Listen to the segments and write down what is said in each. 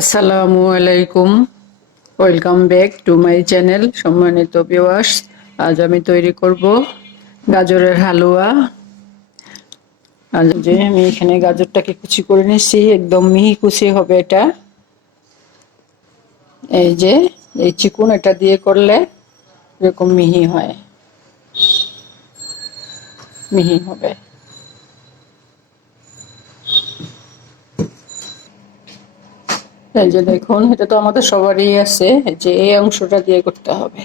আসসালামু আলাইকুম। Welcome back to my channel. সম্মানিত ভিউয়ার্স, আজ আমি তৈরি করব গাজরের হালুয়া। আজ যে আমি এখানে গাজরটাকে কুচি করে নিয়েছি, একদম মিহি কুচি হবে এটা। এই যে এই চিকুন এটা দিয়ে করলে এরকম মিহি হয়, মিহি হবে। এই যে দেখুন, এটা তো আমাদের সবারই আছে, যে এই অংশটা দিয়ে করতে হবে।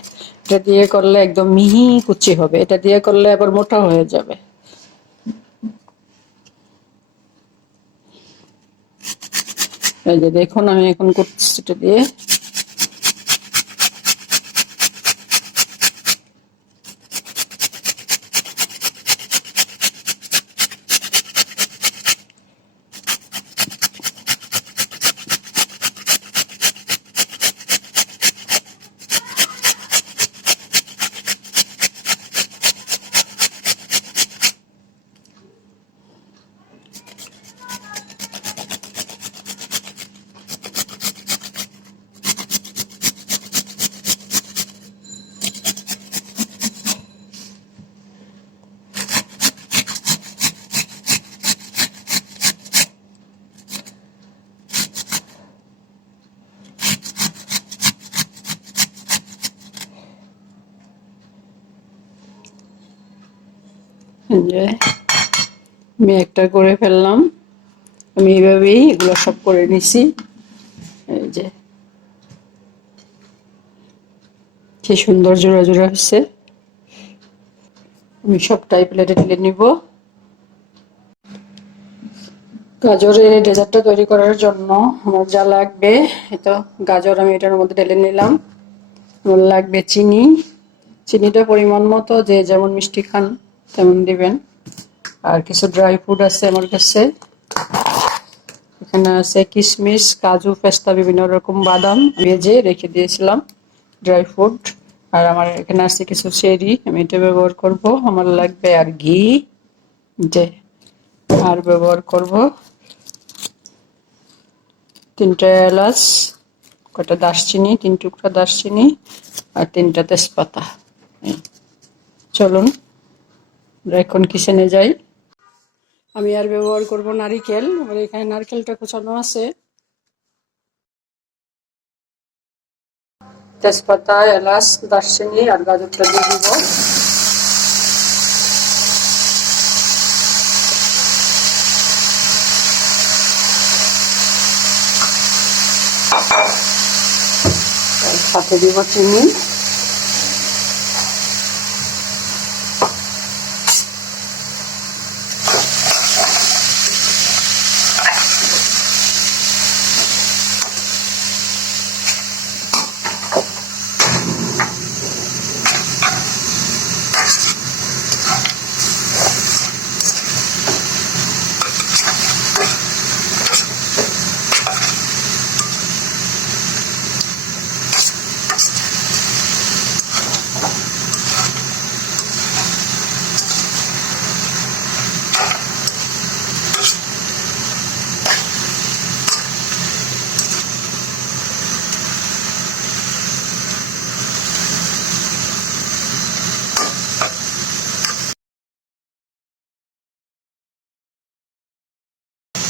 এটা দিয়ে করলে একদম মিহি কুচি হবে, এটা দিয়ে করলে আবার মোটা হয়ে যাবে। এই যে দেখুন, আমি এখন করছি এটা দিয়ে। এই যে আমি একটা করে ফেললাম। আমি এইভাবেই এগুলো সব করে নিছি। এই যে কি সুন্দর জোড়া জোড়া হচ্ছে। আমি সবটাই প্লেটে ঢেলে নিব। গাজরের ডেজার্টটা তৈরি করার জন্য আমার যা লাগবে, তো গাজর আমি এটার মধ্যে ঢেলে নিলাম। আমার লাগবে চিনি। চিনিটা পরিমাণ মতো, যে যেমন মিষ্টি খান তেমন দিবেন। আর কিছু ড্রাই ফ্রুট আছে আমার কাছে। এখানে আছে কিশমিশ, কাজু, পেস্তা, বিভিন্ন রকম বাদাম ভেজে রেখে দিয়েছিলাম, ড্রাই ফ্রুট। আর আমার এখানে আছে কিছু চেরি, আমি এটা ব্যবহার করব। আমার লাগবে আর ঘি, যে আর ব্যবহার করব 3টা এলাচ, কটা দারচিনি, 3 টুকরা দারচিনি, আর 3টা তেজপাতা। চলুন এখন কিচেনে যাই। আমি আর ব্যবহার করব নারিকেল। আমার এখানে নারকেলটা কুচানো আছে। তেজপাতা, এলাচ, দারচিনি আর গাজরটা দিয়ে দিব। সাথে দিব চিনি।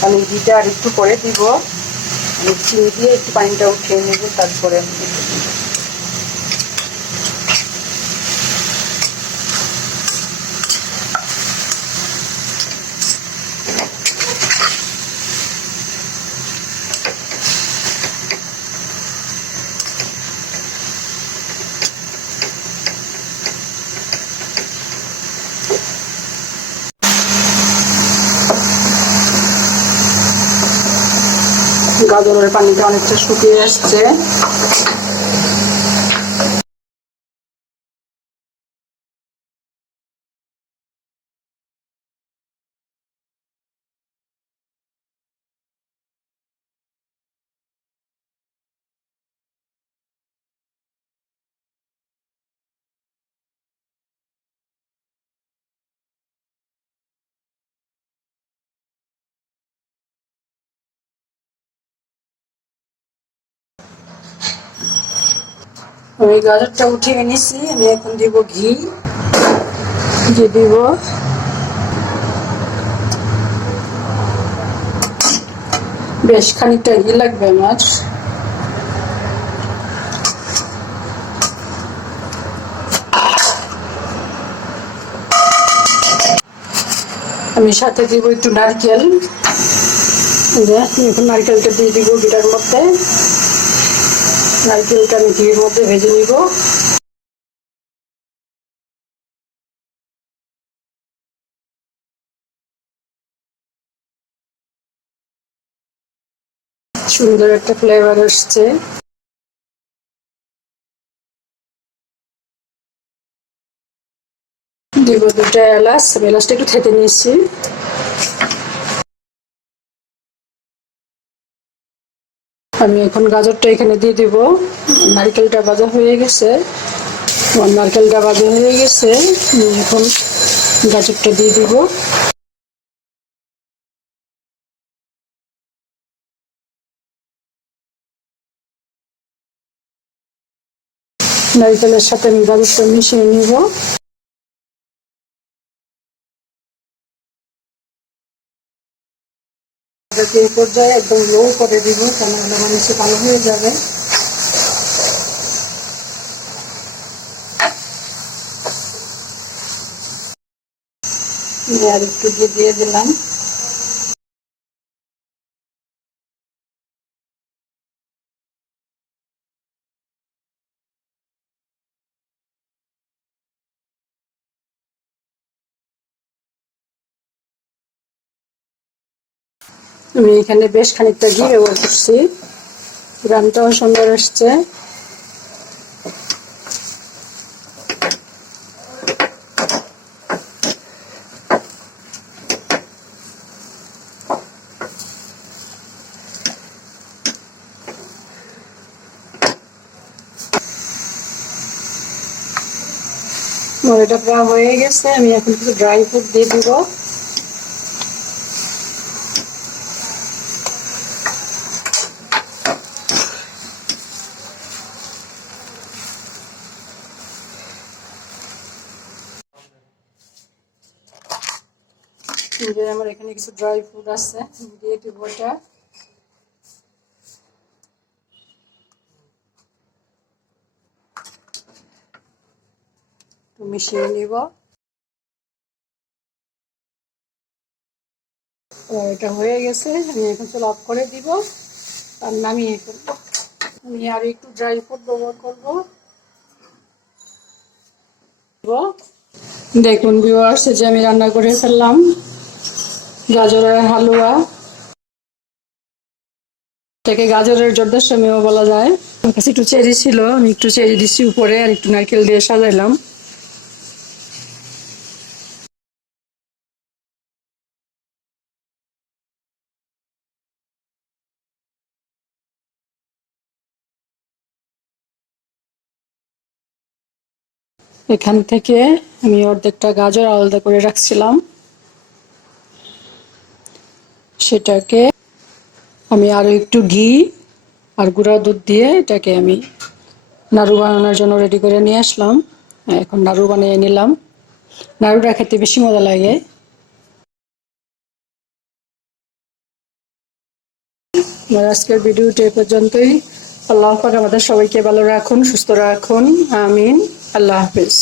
আমি ঘিটা আর একটু করে দিব। আমি চিনি দিয়ে একটু পানিটা উঠিয়ে নেব, তারপরে আমি দিব। গাজরের পানিটা অনেকটা শুকিয়ে আসছে। আমি গাজরটা উঠিয়ে নিছি, আমি এখন দিব ঘি, ঘি দিব বেশ খানিকটা ঘি লাগবে আমার। আমি সাথে দিব একটু নারকেল, এখন নারকেলটা দিয়ে দিব ঘিটার মধ্যে। নারকেলটা আমি ঘির মধ্যে ভেজে নিব। সুন্দর একটা ফ্লেভার আসছে। দিব দুটা এলাচ, এলাচটা একটু থেতে নিয়েছি। আমি এখন গাজরটা এখানে দিয়ে দিব। নারকেলটা ভাজা হয়ে গেছে, আমার নারকেলটা ভাজা হয়ে গেছে। এখন গাজরটা দিয়ে দিব। নারকেলের সাথে আমি গাজরটা মিশিয়ে নিব। এই পর্যায়ে একদম লো করে দিব, কেন আমার নিচে কালো হয়ে যাবে। আর একটু দিয়ে দিলাম। আমি এখানে বেশ খানিকটা ঘি ব্যবহার করছি, গ্রামটাও সুন্দর আসছে। এটা প্রায় হয়ে গেছে, আমি এখন কিছু ড্রাই ফ্রুট দিয়ে দিব। আমার এখানে কিছু ড্রাই ফ্রুট আছে, দিয়ে দিব এটা। মিশিয়ে নিব। এটা হয়ে গেছে, আমি এখন চলো অফ করে দিব আর নামিয়ে ফেলবো। আমি আর একটু ড্রাই ফ্রুট ব্যবহার করবো। দেখুন ভিউয়ার্স, যে আমি রান্না করে ফেললাম গাজরের হালুয়া। এটাকে গাজরের জর্দার বলা যায়। আমার কাছে একটু চেরি ছিল, আমি একটু চেরি দিচ্ছি উপরে, আর একটু নারকেল দিয়ে সাজাইলাম। এখান থেকে আমি অর্ধেকটা গাজর আলাদা করে রাখছিলাম, সেটাকে আমি আরো একটু ঘি আর গুঁড়া দুধ দিয়ে এটাকে আমি নাড়ু বানানোর জন্য রেডি করে নিয়ে আসলাম। এখন নাড়ু বানিয়ে নিলাম। নাড়ুটা খেতে বেশি মজা লাগে। আমার আজকের ভিডিওটি এ পর্যন্তই। আল্লাহ পাক আমাদের সবাইকে ভালো রাখুন, সুস্থ রাখুন। আমিন। আল্লাহ হাফিজ।